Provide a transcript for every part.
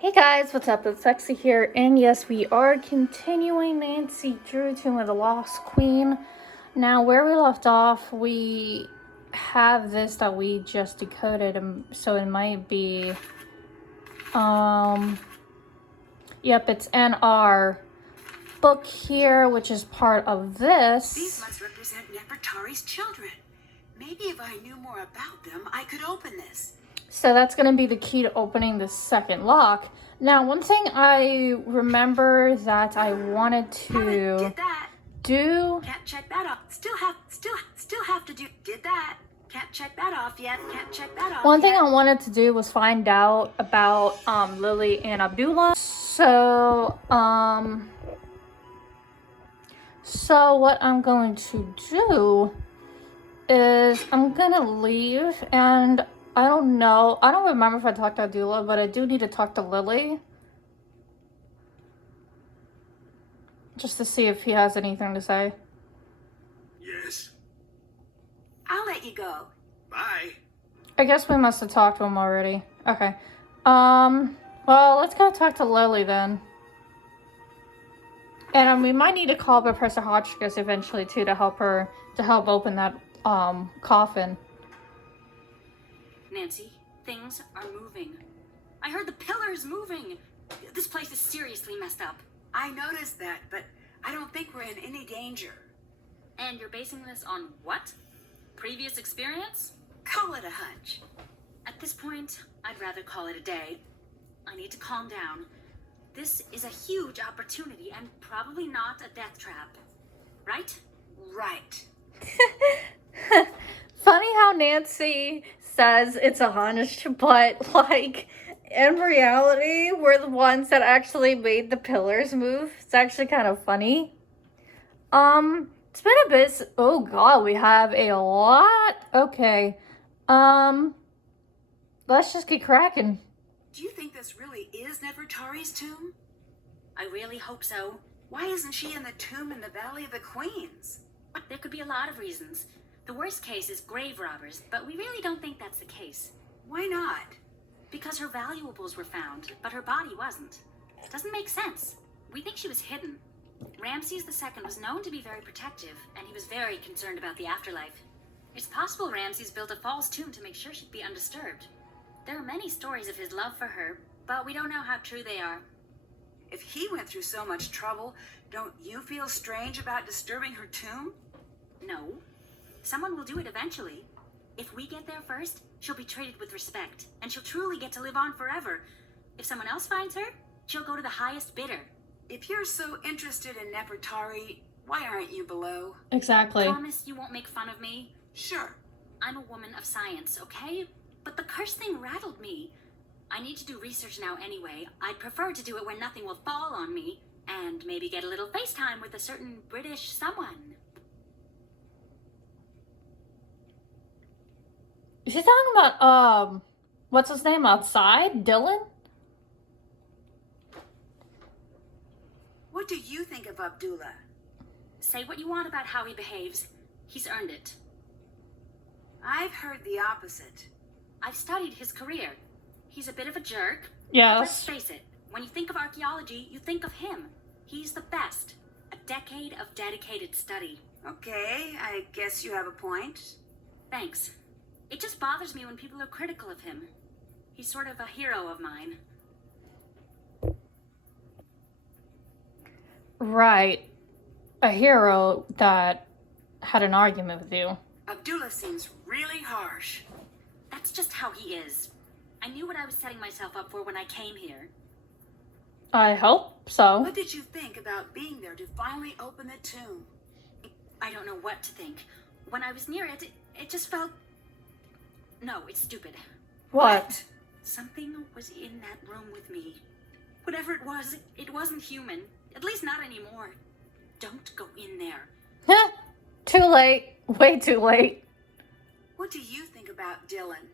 Hey guys, what's up? It's Alexcia here, and yes, we are continuing Nancy Drew Tomb of the Lost Queen. Now, where we left off, we have this that we just decoded, so it might be, yep, it's in our book here, which is part of this. These must represent Nefertari's children. Maybe if I knew more about them, I could open this. So that's going to be the key to opening the second lock. Now, one thing I remember that I wanted to Did that. do. Can't check that off. Still have to do. Did that. Can't check that off yet. Can't check that off. One thing I wanted to do was find out about Lily and Abdullah. So what I'm going to do is I'm gonna leave, and I don't know. I don't remember if I talked to Abdullah, but I do need to talk to Lily. Just to see if he has anything to say. Yes. I'll let you go. Bye. I guess we must have talked to him already. Okay. Well, let's go talk to Lily then. And we might need to call Professor Hotchkiss eventually too to help open that coffin. Nancy, things are moving. I heard the pillars moving. This place is seriously messed up. I noticed that, but I don't think we're in any danger. And you're basing this on what? Previous experience? Call it a hunch. At this point, I'd rather call it a day. I need to calm down. This is a huge opportunity and probably not a death trap. Right? Right. Funny how Nancy says it's a hunch, but like in reality, we're the ones that actually made the pillars move. It's actually kind of funny. It's been a bit. Oh god, we have a lot. Okay. Let's just get cracking. Do you think this really is Nefertari's tomb? I really hope so. Why isn't she in the tomb in the Valley of the Queens? There could be a lot of reasons. The worst case is grave robbers, but we really don't think that's the case. Why not? Because her valuables were found, but her body wasn't. It doesn't make sense. We think she was hidden. Ramses II was known to be very protective, and he was very concerned about the afterlife. It's possible Ramses built a false tomb to make sure she'd be undisturbed. There are many stories of his love for her, but we don't know how true they are. If he went through so much trouble, don't you feel strange about disturbing her tomb? No. Someone will do it eventually. If we get there first, she'll be treated with respect, and she'll truly get to live on forever. If someone else finds her, she'll go to the highest bidder. If you're so interested in Nefertari, why aren't you below? Exactly. Promise you won't make fun of me? Sure. I'm a woman of science, okay? But the curse thing rattled me. I need to do research now anyway. I'd prefer to do it when nothing will fall on me, and maybe get a little FaceTime with a certain British someone. Is she talking about, what's his name outside? Dylan? What do you think of Abdullah? Say what you want about how he behaves. He's earned it. I've heard the opposite. I've studied his career. He's a bit of a jerk. Yes. Let's face it, when you think of archaeology, you think of him. He's the best. A decade of dedicated study. Okay, I guess you have a point. Thanks. It just bothers me when people are critical of him. He's sort of a hero of mine. Right. A hero that had an argument with you. Abdullah seems really harsh. That's just how he is. I knew what I was setting myself up for when I came here. I hope so. What did you think about being there to finally open the tomb? I don't know what to think. When I was near it, it just felt... No, it's stupid. What? Something was in that room with me. Whatever it wasn't human. At least not anymore. Don't go in there. Too late. Way too late. What do you think about Dylan?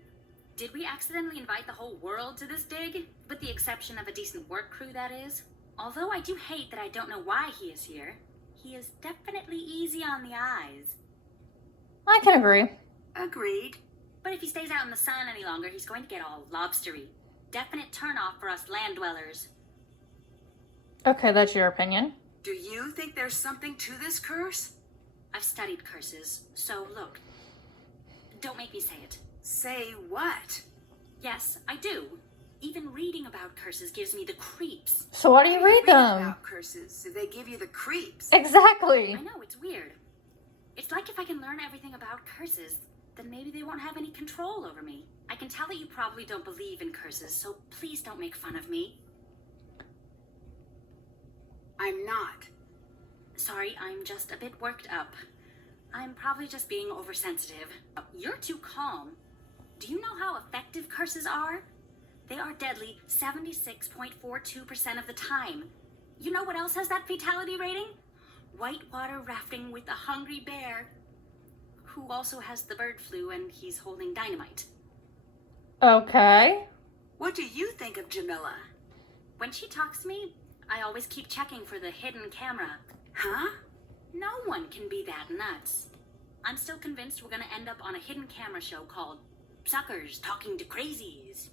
Did we accidentally invite the whole world to this dig? With the exception of a decent work crew, that is. Although I do hate that I don't know why he is here. He is definitely easy on the eyes. I can agree. Agreed. But if he stays out in the sun any longer, he's going to get all lobstery. definite turnoff for us land dwellers. Okay, that's your opinion. Do you think there's something to this curse? I've studied curses, so look. Don't make me say it. Say what? Yes, I do. Even reading about curses gives me the creeps. So why do you read them? About curses, so they give you the creeps. Exactly. I know, it's weird. It's like if I can learn everything about curses, then maybe they won't have any control over me. I can tell that you probably don't believe in curses, so please don't make fun of me. I'm not. Sorry, I'm just a bit worked up. I'm probably just being oversensitive. You're too calm. Do you know how effective curses are? They are deadly 76.42% of the time. You know what else has that fatality rating? Whitewater rafting with a hungry bear, who also has the bird flu and he's holding dynamite. Okay. What do you think of Jamila? When she talks to me, I always keep checking for the hidden camera. Huh? No one can be that nuts. I'm still convinced we're gonna end up on a hidden camera show called Suckers Talking to Crazies.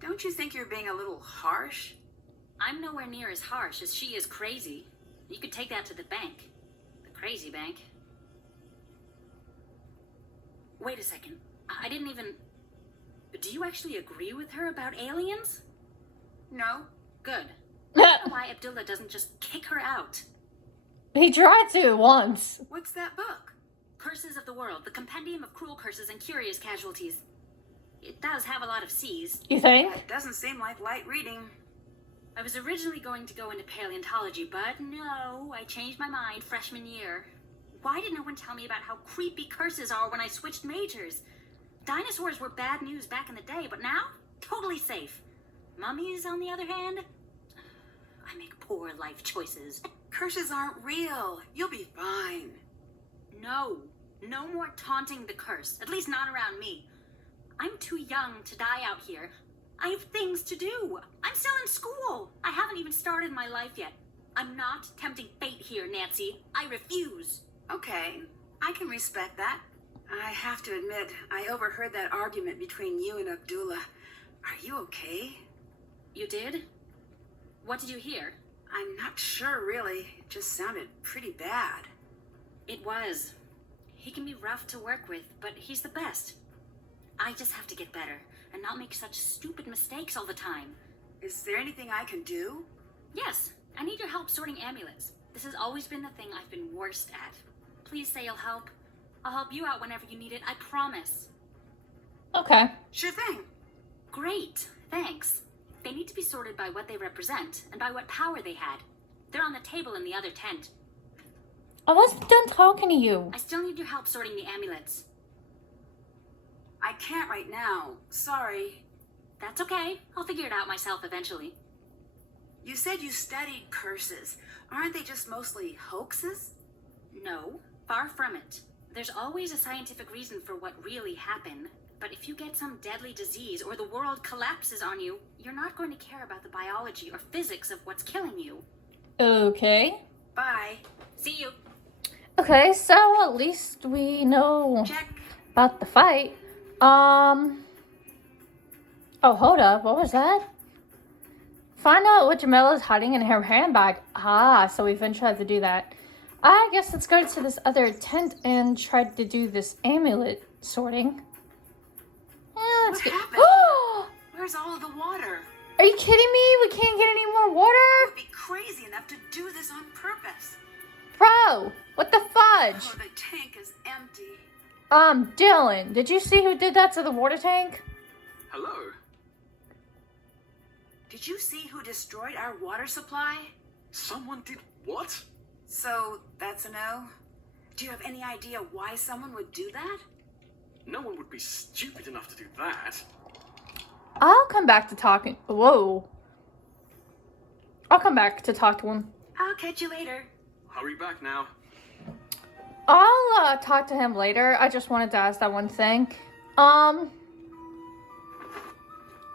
Don't you think you're being a little harsh? I'm nowhere near as harsh as she is crazy. You could take that to the bank. The crazy bank. Wait a second. I didn't even... Do you actually agree with her about aliens? No. Good. I don't know why Abdullah doesn't just kick her out. He tried to once. What's that book? Curses of the World, the compendium of cruel curses and curious casualties. It does have a lot of C's. You think? It doesn't seem like light reading. I was originally going to go into paleontology, but no, I changed my mind freshman year. Why did no one tell me about how creepy curses are when I switched majors? Dinosaurs were bad news back in the day, but now, totally safe. Mummies, on the other hand, I make poor life choices. Curses aren't real. You'll be fine. No more taunting the curse, at least not around me. I'm too young to die out here. I have things to do. I'm still in school. I haven't even started my life yet. I'm not tempting fate here, Nancy. I refuse. Okay, I can respect that. I have to admit, I overheard that argument between you and Abdullah. Are you okay? You did? What did you hear? I'm not sure, really. It just sounded pretty bad. It was. He can be rough to work with, but he's the best. I just have to get better and not make such stupid mistakes all the time. Is there anything I can do? Yes, I need your help sorting amulets. This has always been the thing I've been worst at. Please say you'll help. I'll help you out whenever you need it, I promise. Okay. Sure thing. Great, thanks. They need to be sorted by what they represent and by what power they had. They're on the table in the other tent. I wasn't done talking to you. I still need your help sorting the amulets. I can't right now. Sorry. That's okay. I'll figure it out myself eventually. You said you studied curses. Aren't they just mostly hoaxes? No, far from it. There's always a scientific reason for what really happened. But if you get some deadly disease or the world collapses on you, you're not going to care about the biology or physics of what's killing you. Okay. Bye. See you. Okay, so at least we know Check. about the fight. Oh, hold up. What was that? Find out what Jamila's hiding in her handbag. Ah, so we eventually have to do that. I guess let's go to this other tent and try to do this amulet sorting. Let's What get... happened? Oh, Where's all of the water? are you kidding me? We can't get any more I water? would be crazy enough to do this on purpose. Bro, what the fudge? Oh, the tank is empty. Dylan, did you see who did that to the water tank? Hello? Did you see who destroyed our water supply? Someone did what? So, that's a no? Do you have any idea why someone would do that? No one would be stupid enough to do that. I'll come back to talking. Whoa. I'll come back to talk to him. I'll catch you later. Hurry back now. I'll talk to him later. I just wanted to ask that one thing.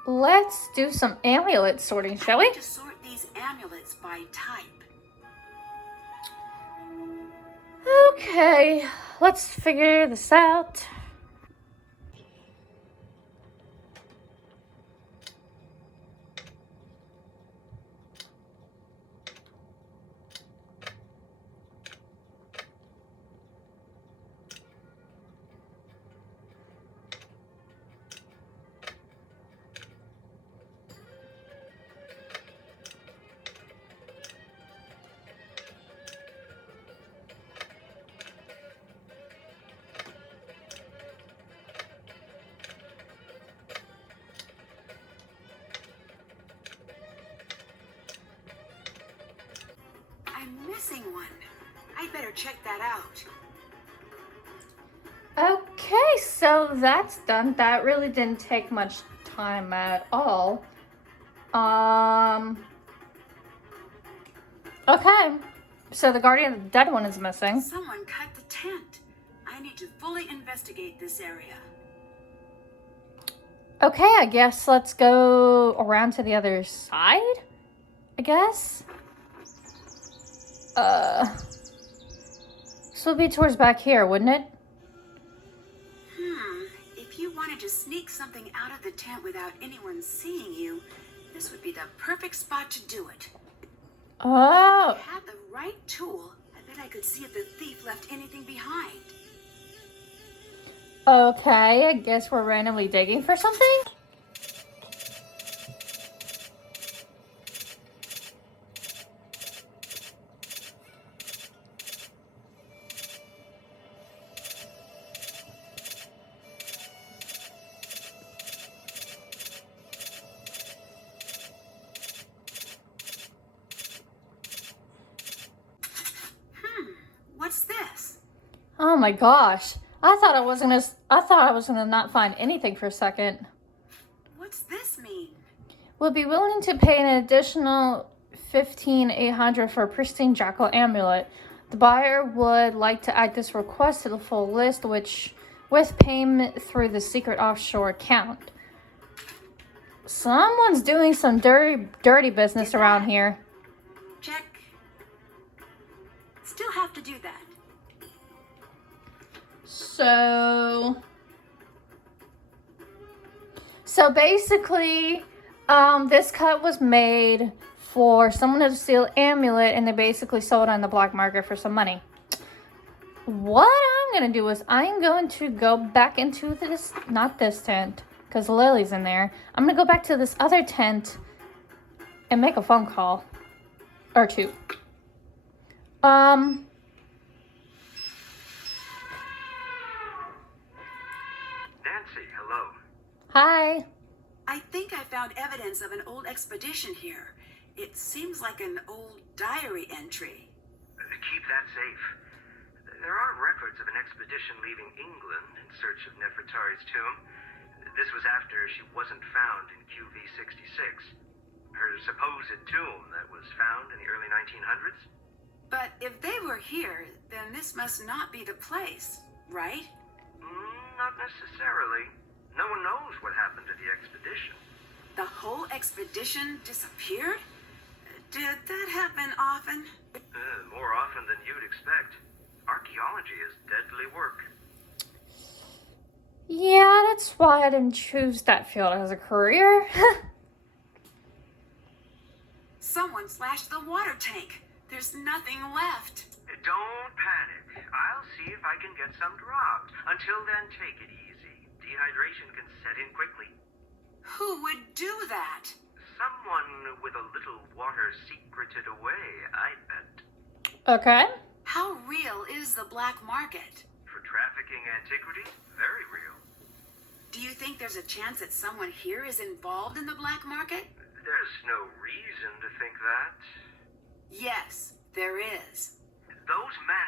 Let's do some amulet sorting, shall we? To sort these amulets by type. Okay, let's figure this out. missing one. I'd better check that out. Okay, so that's done. That really didn't take much time at all. Okay, so the Guardian of the Dead one is missing. Someone cut the tent. I need to fully investigate this area. Okay, I guess let's go around to the other side, I guess. This would be towards back here, wouldn't it? If you wanted to sneak something out of the tent without anyone seeing you, this would be the perfect spot to do it. Oh. If I had the right tool, I bet I could see if the thief left anything behind. Okay, I guess we're randomly digging for something? What's this? Oh my gosh. I thought I was gonna not find anything for a second. What's this mean? Would be willing to pay an additional $15,800 for a pristine jackal amulet. The buyer would like to add this request to the full list, with payment through the secret offshore account. Someone's doing some dirty business around here. Check. Still have to do that. So basically, this cut was made for someone to steal amulet, and they basically sold it on the black market for some money. What I'm gonna do is I'm going to go back into this, not this tent, because Lily's in there. I'm gonna go back to this other tent and make a phone call or two. Nancy, hello. Hi. I think I found evidence of an old expedition here. It seems like an old diary entry. Keep that safe. There are records of an expedition leaving England in search of Nefertari's tomb. This was after she wasn't found in QV-66. Her supposed tomb that was found in the early 1900s. But if they were here, then this must not be the place, right? Not necessarily. No one knows what happened to the expedition. The whole expedition disappeared? Did that happen often? More often than you'd expect. Archaeology is deadly work. Yeah, that's why I didn't choose that field as a career. Someone slashed the water tank. There's nothing left. Don't panic. I'll see if I can get some dropped. Until then, take it easy. Dehydration can set in quickly. Who would do that? Someone with a little water secreted away, I bet. Okay. How real is the black market? For trafficking antiquities, very real. Do you think there's a chance that someone here is involved in the black market? There's no reason to think that. Yes, there is. Those men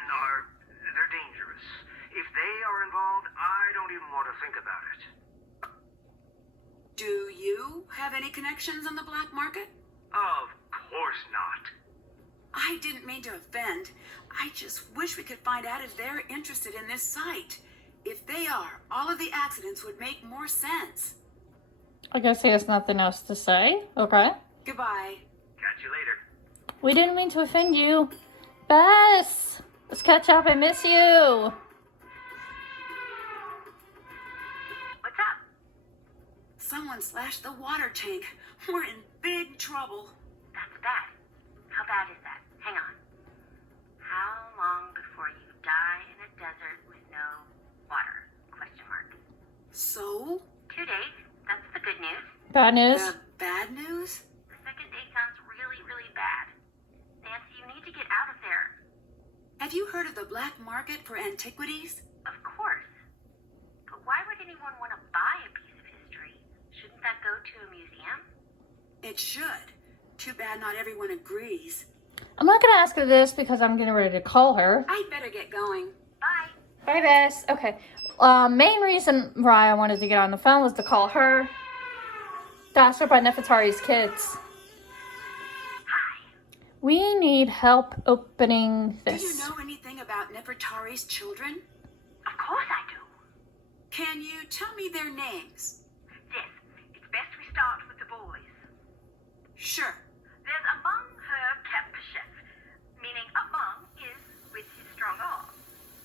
they're dangerous. If they are involved, I don't even want to think about it. Do you have any connections on the black market? Of course not. I didn't mean to offend. I just wish we could find out if they're interested in this site. If they are, all of the accidents would make more sense. I guess he has nothing else to say. Okay. Goodbye. Catch you later. We didn't mean to offend you. Bess! Let's catch up. I miss you. What's up? Someone slashed the water tank. We're in big trouble. That's bad. How bad is that? Hang on. How long before you die in a desert with no water? Question mark. So? 2 days. That's the good news. Bad news. The bad news? The second day sounds really, really bad. Nancy, you need to get out of there. Have you heard of the black market for antiquities? Of course. But why would anyone want to buy a piece of history? Shouldn't that go to a museum? It should. Too bad not everyone agrees. I'm not gonna ask her this because I'm getting ready to call her. I'd better get going. Bye. Bye, Bess. Okay. Main reason why I wanted to get on the phone was to call her. To ask her about Nefertari's kids. Hi. We need help opening Do this. you know anything about Nefertari's children? Of course I do. Can you tell me their names? Yes, it's best we start with the boys. Sure. There's among her Kepchef, meaning among is with his strong arm.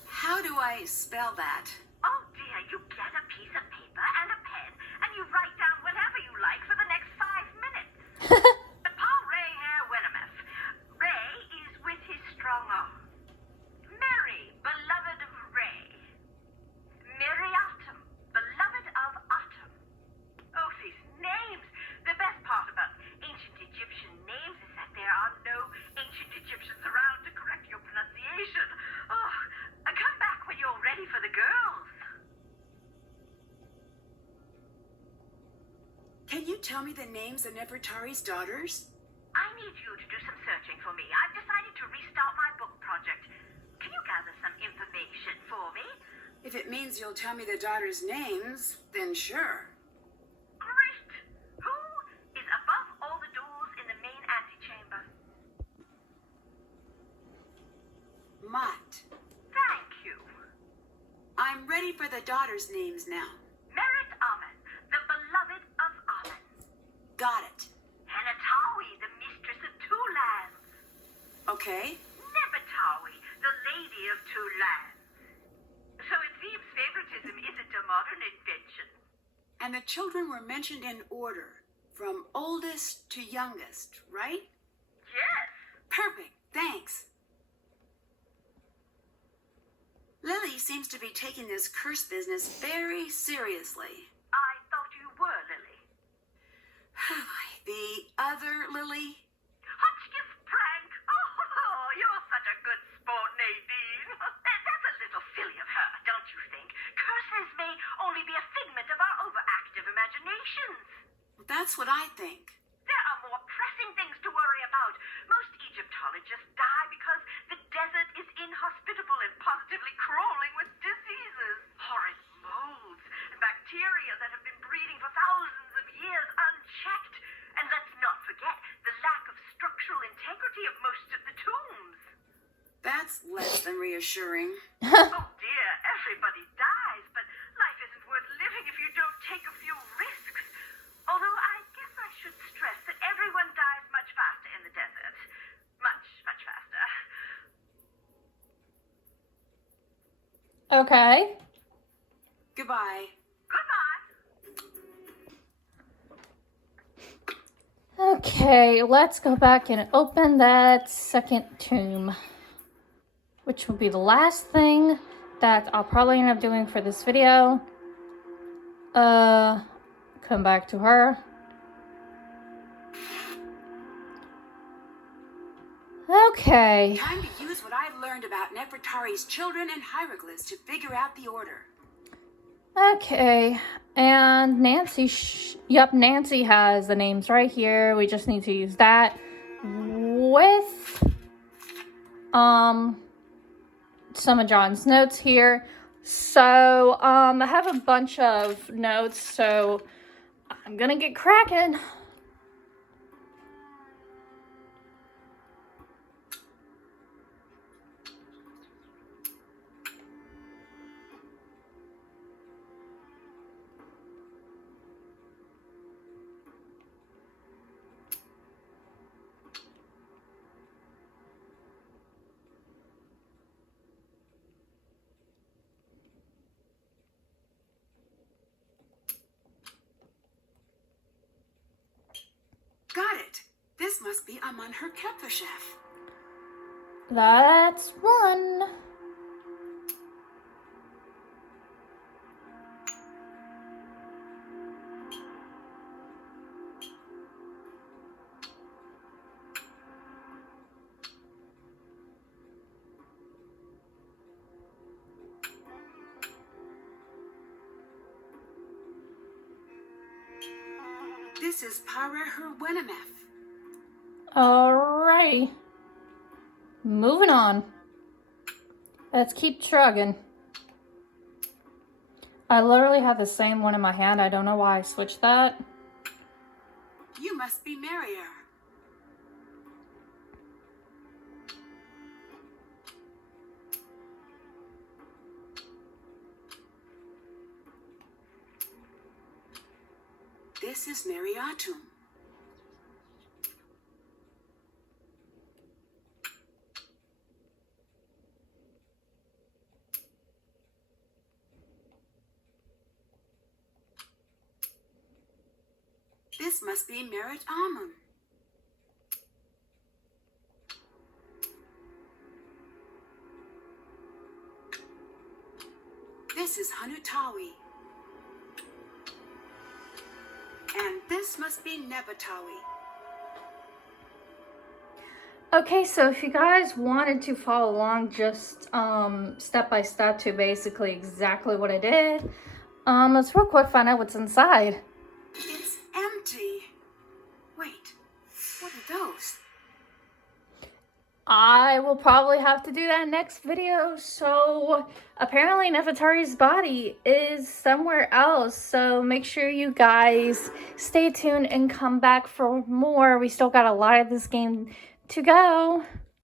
How do I spell that? Oh dear, you get a piece of paper and a pen, and you write down whatever you like for the next 5 minutes. Paul Ray Hare Wennemeth. Ray is with his strong arm. Mary, beloved of Ray. Miriatum, beloved of Atum. Oh, these names! The best part about ancient Egyptian names is that there are no ancient Egyptians around to correct your pronunciation. Oh, come back when you're ready for the girls. Can you tell me the names of Nefertari's daughters? I need you to do some searching for me. I've decided to restart my book project. Can you gather some information for me? If it means you'll tell me the daughters' names, then sure. Great! Who is above all the doors in the main antechamber? Mott. Thank you. I'm ready for the daughters' names now. Merit Amen, the beloved of Amen. Got it. Henatawi, the mistress of two lands. Okay. Nebatawi, the lady of two lands. So it seems favoritism isn't a modern invention. And the children were mentioned in order, from oldest to youngest, right? Yes. Perfect. Thanks. Lily seems to be taking this curse business very seriously. I thought you were Lily. The other Lily? Hotchkiss prank! Oh, you're such a good sport, Nadine. That's a little silly of her, don't you think? Curses may only be a figment of our overactive imaginations. That's what I think. There are more pressing things to worry about. Most Egyptologists die because the desert is inhospitable and positively crawling with diseases. Horrid molds and bacteria that have been breeding for thousands of years unchecked. And let's not forget the lack of structural integrity of most of the tombs. That's less than reassuring. Oh dear, everybody dies, but life isn't worth living if you don't take a few risks. Although I guess I should stress that everyone dies much faster in the desert. Much, much faster. Okay. Goodbye. Goodbye. Okay, let's go back and open that second tomb. Which will be the last thing that I'll probably end up doing for this video. Come back to her. Okay. Time to use what I've learned about Nefertari's children and hieroglyphs to figure out the order. Okay, and Nancy, yep, Nancy has the names right here. We just need to use that with, some of John's notes here. So, I have a bunch of notes, so I'm gonna get cracking. Got it. This must be Amun her Kepchef. That's one. This is Pare her Wennemeth. Alrighty. Moving on. Let's keep trugging. I literally have the same one in my hand. I don't know why I switched that. You must be Merrier. This is Mariatum. This must be Merit Amun. This is Hanutawi. And this must be Nebatawi. Okay, so if you guys wanted to follow along just step by step to basically exactly what I did, let's real quick find out what's inside. It's empty. Wait, what are those? I will probably have to do that next video. So apparently Nefertari's body is somewhere else. So make sure you guys stay tuned and come back for more. We still got a lot of this game to go.